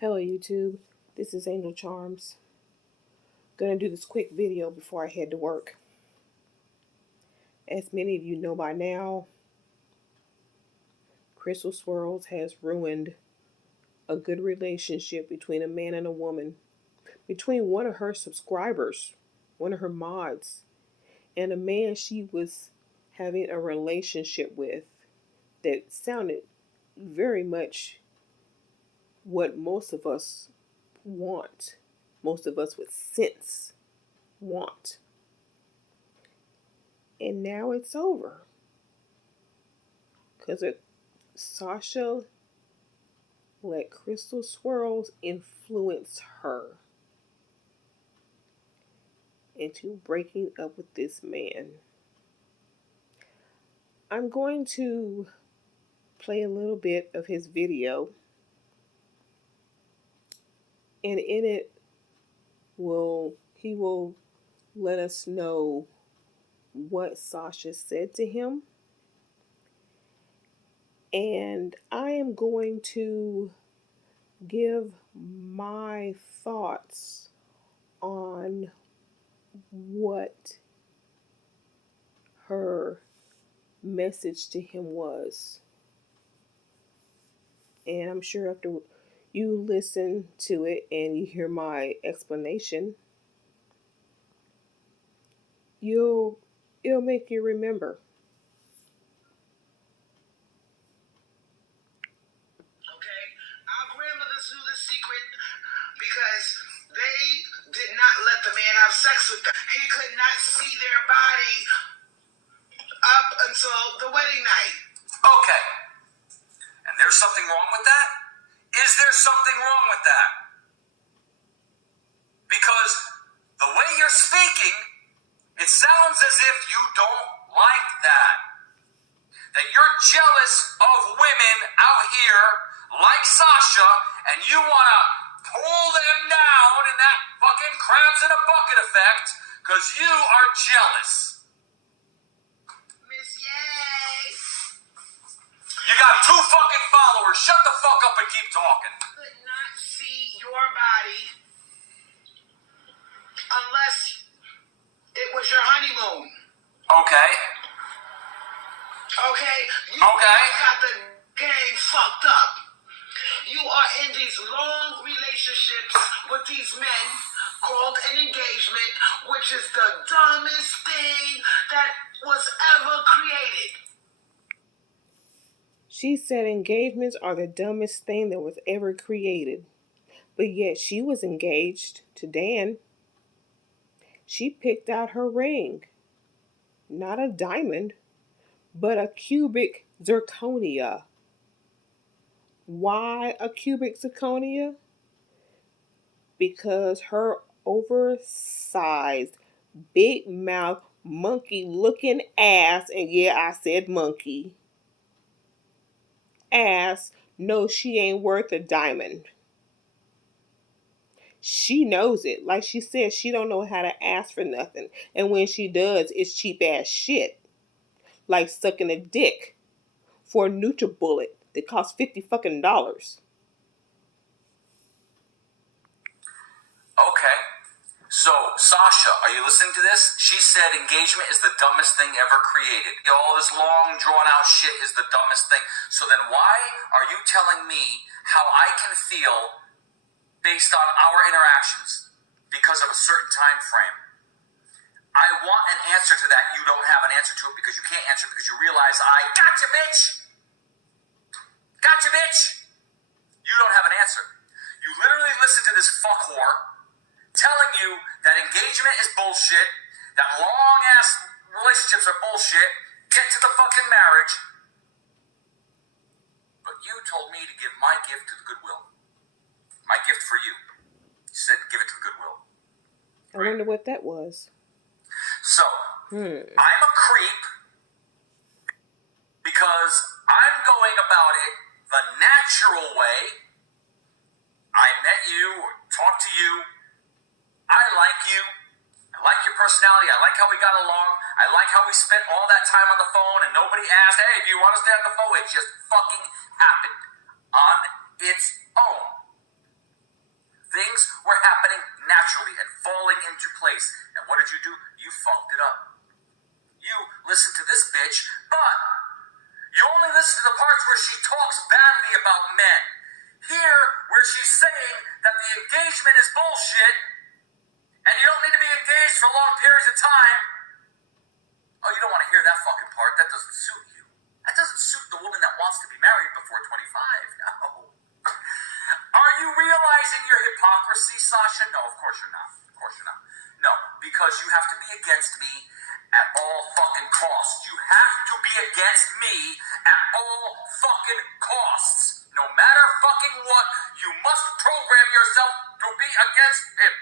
Hello YouTube, this is Angel Charms. Gonna do this quick video before I head to work. As many of you know by now, Crystal Swirls has ruined a good relationship between a man and a woman, between one of her subscribers, one of her mods, and a man she was having a relationship with that sounded very much what most of us want, most of us with sense want. And now it's over because Sasha let Crystal Swirls influence her into breaking up with this man. I'm going to play a little bit of his video, and in it he will let us know what Sasha said to him. And I am going to give my thoughts on what her message to him was. And I'm sure after you listen to it and you hear my explanation, it'll make you remember. Okay, our grandmothers knew the secret because they did not let the man have sex with them. He could not see their body up until the wedding night. Okay, and there's something wrong with that? Is there something wrong with that? Because the way you're speaking, it sounds as if you don't like that. That you're jealous of women out here like Sasha, and you want to pull them down in that fucking crabs in a bucket effect because you are jealous. Miss Yay. You got 2 fucking followers. Shut the fuck up and keep talking. Could not see your body unless it was your honeymoon. Okay. Okay? You got the game fucked up. You are in these long relationships with these men called an engagement, which is the dumbest thing that was ever created. She said engagements are the dumbest thing that was ever created. But yet she was engaged to Dan. She picked out her ring. Not a diamond, but a cubic zirconia. Why a cubic zirconia? Because her oversized, big mouth, monkey looking ass, and yeah, I said monkey, ass knows she ain't worth a diamond. She knows it. Like she said, she don't know how to ask for nothing. And when she does, it's cheap ass shit. Like sucking a dick for a NutriBullet that costs $50 fucking dollars. Okay. So, Sasha, are you listening to this? She said engagement is the dumbest thing ever created. All this long, drawn-out shit is the dumbest thing. So then why are you telling me how I can feel based on our interactions because of a certain time frame? I want an answer to that. You don't have an answer to it because you can't answer it because you realize I gotcha, bitch! Gotcha, bitch! You don't have an answer. You literally listen to this fuck whore telling you that engagement is bullshit, that long-ass relationships are bullshit, get to the fucking marriage. But you told me to give my gift to the Goodwill. My gift for you. You said give it to the Goodwill. I wonder what that was. So, I'm a creep because I'm going about it the natural way. I met you, or talked to you. I like you. I like your personality. I like how we got along. I like how we spent all that time on the phone and nobody asked, hey, do you want to stay on the phone? It just fucking happened on its own. place. And what did you do? You fucked it up. You listened to this bitch, but you only listen to the parts where she talks badly about men. Here, where she's saying that the engagement is bullshit, and you don't need to be engaged for long periods of time. Oh, you don't want to hear that fucking part. That doesn't suit you. That doesn't suit the woman that wants to be married before 25. No. Are you realizing your hypocrisy, Sasha? No, of course you're not. Of course you're not. No, because you have to be against me at all fucking costs. You have to be against me at all fucking costs. No matter fucking what, you must program yourself to be against him.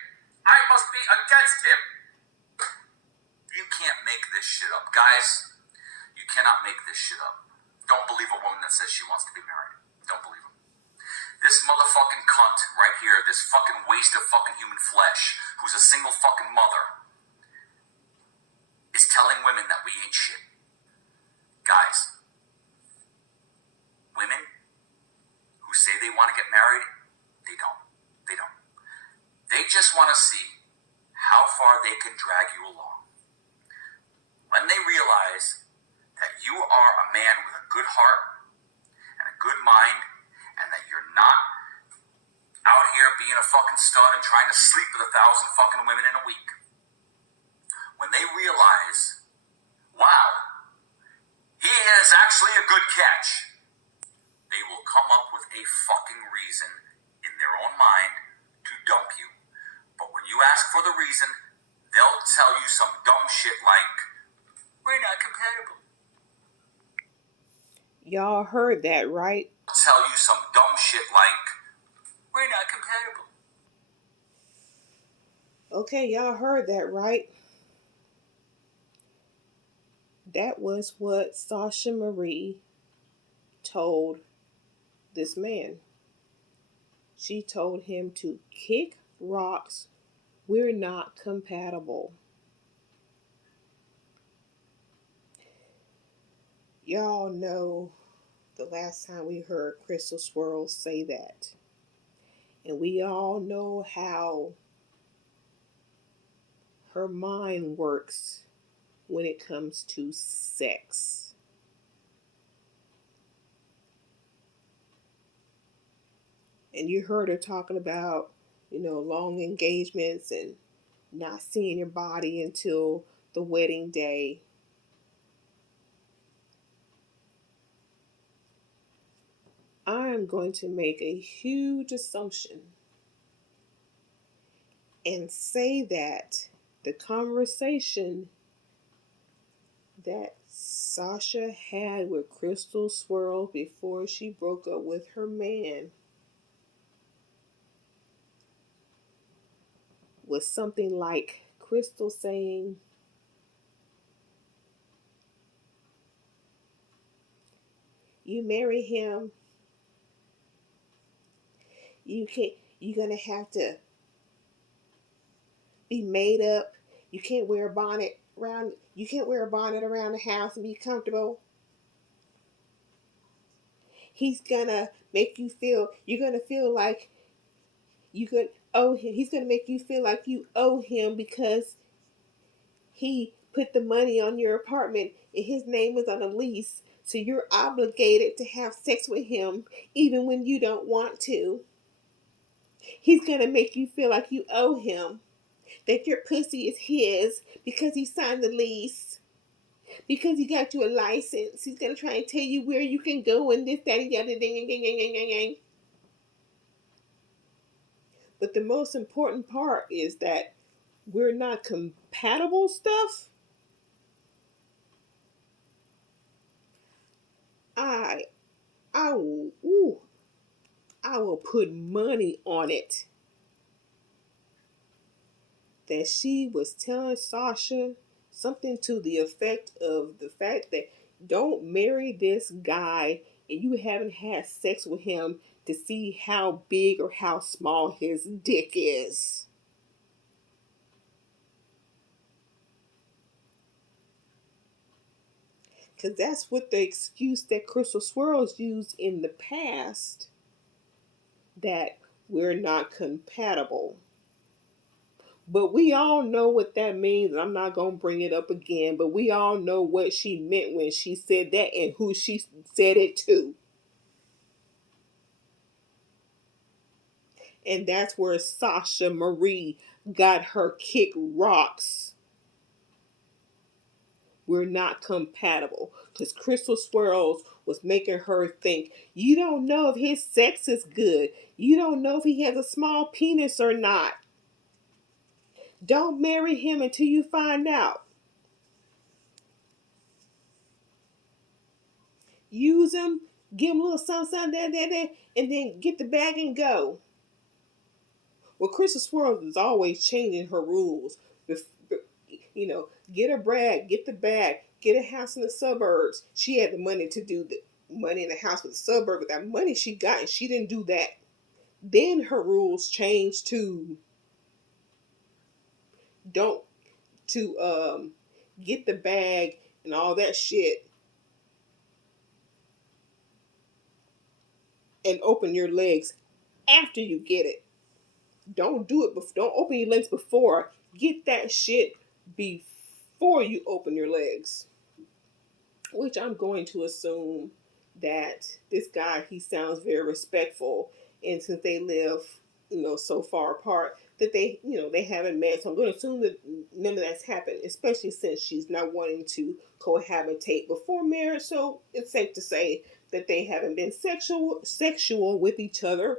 I must be against him. You can't make this shit up, guys. You cannot make this shit up. Don't believe a woman that says she wants to be married. Don't believe him. This motherfucking cunt right here, this fucking waste of fucking human flesh, who's a single fucking mother, is telling women that we ain't shit. Guys, women who say they want to get married, they don't. They don't. They just want to see how far they can drag you along. When they realize that you are a man with a good heart and a good mind, and that you're not out here being a fucking stud and trying to sleep with 1,000 fucking women in a week. When they realize, wow, he is actually a good catch, they will come up with a fucking reason in their own mind to dump you. But when you ask for the reason, they'll tell you some dumb shit like, we're not compatible. Y'all heard that, right? Tell you some dumb shit like, we're not compatible. Okay, y'all heard that, right? That was what Sasha Marie told this man. She told him to kick rocks. We're not compatible. Y'all know the last time we heard Crystal Swirl say that. And we all know how her mind works when it comes to sex. And you heard her talking about, long engagements and not seeing your body until the wedding day. I'm going to make a huge assumption and say that the conversation that Sasha had with Crystal Swirl before she broke up with her man was something like Crystal saying, you marry him, you're gonna have to be made up. You can't wear a bonnet around the house and be comfortable. He's gonna make you feel, you're gonna feel like you could owe him. He's gonna make you feel like you owe him because he put the money on your apartment and his name is on a lease. So you're obligated to have sex with him even when you don't want to. He's gonna make you feel like you owe him, that your pussy is his because he signed the lease, because he got you a license. He's gonna try and tell you where you can go and this, that, and the other thing. But the most important part is that we're not compatible stuff. I will put money on it that she was telling Sasha something to the effect of the fact that don't marry this guy and you haven't had sex with him to see how big or how small his dick is. Because that's what the excuse that Crystal Swirls used in the past, that we're not compatible. But we all know what that means. I'm not going to bring it up again, but we all know what she meant when she said that and who she said it to. And that's where Sasha Marie got her kick rocks. We're not compatible. Because Crystal Swirls was making her think, you don't know if his sex is good. You don't know if he has a small penis or not. Don't marry him until you find out. Use him, give him a little something, and then get the bag and go. Well, Crystal Swirls is always changing her rules. You know, get a brag, get the bag, get a house in the suburbs. She had the money to do the money in the house with the suburb, but that money she got, and she didn't do that. Then her rules changed to don't to get the bag and all that shit and open your legs after you get it. Don't do it. Don't open your legs before. Get that shit before you open your legs. Which I'm going to assume that this guy, he sounds very respectful, and since they live, so far apart, that they haven't met. So I'm going to assume that none of that's happened, especially since she's not wanting to cohabitate before marriage. So it's safe to say that they haven't been sexual with each other.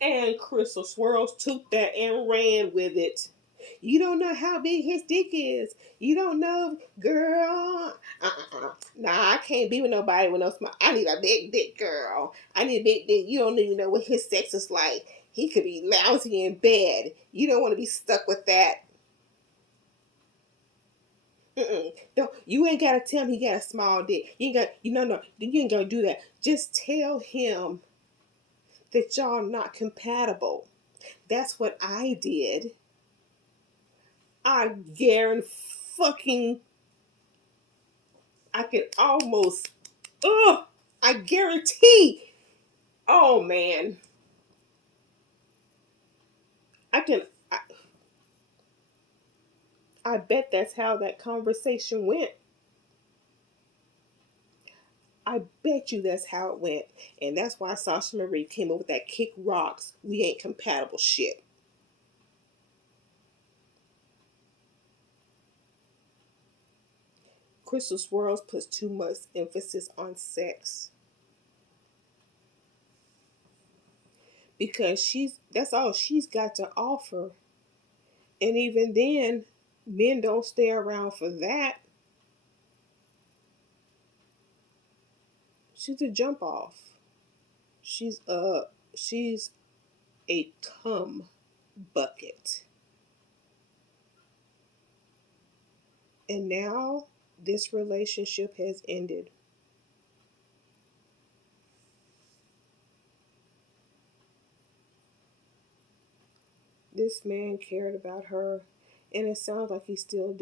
And Crystal Swirls took that and ran with it. You don't know how big his dick is. You don't know, girl. Nah, I can't be with nobody with no small. I need a big dick, girl. I need a big dick. You don't even know what his sex is like. He could be lousy in bed. You don't want to be stuck with that. Don't, you ain't gotta tell him he got a small dick. You ain't got, no, you ain't gonna do that. Just tell him that y'all not compatible. That's what I did. I guarantee fucking I can almost I guarantee. Oh man. I can I bet that's how that conversation went. I bet you that's how it went. And that's why Sasha Marie came up with that kick rocks, we ain't compatible shit. Crystal Swirls puts too much emphasis on sex. Because that's all she's got to offer. And even then, men don't stay around for that. She's a jump off. She's a she's a cum bucket. And now this relationship has ended. This man cared about her, and it sounds like he still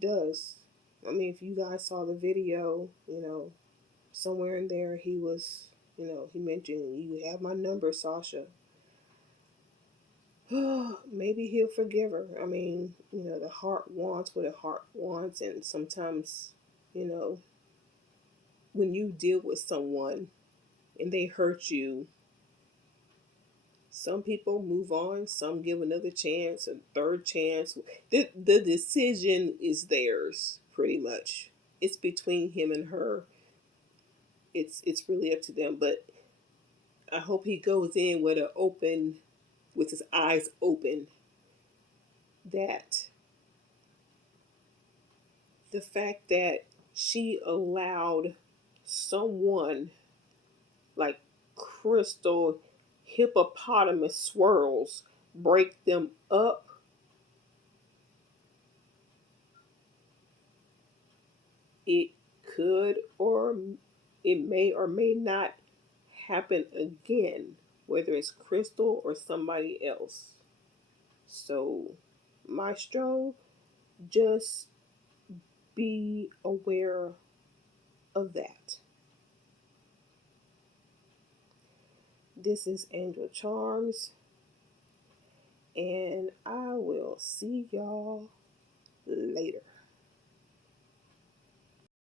does. I mean, if you guys saw the video, somewhere in there he was, he mentioned, you have my number, Sasha. Maybe he'll forgive her. I mean, the heart wants what a heart wants, and sometimes, you know, when you deal with someone and they hurt you, some people move on, some give another chance, a third chance. The decision is theirs, pretty much. It's between him and her. It's really up to them. But I hope he goes in with his eyes open. That the fact that she allowed someone like Crystal Hippopotamus Swirls break them up, it could or it may or may not happen again, whether it's Crystal or somebody else. So, Maestro, just be aware of that. This is Angel Charms, And I will see y'all later.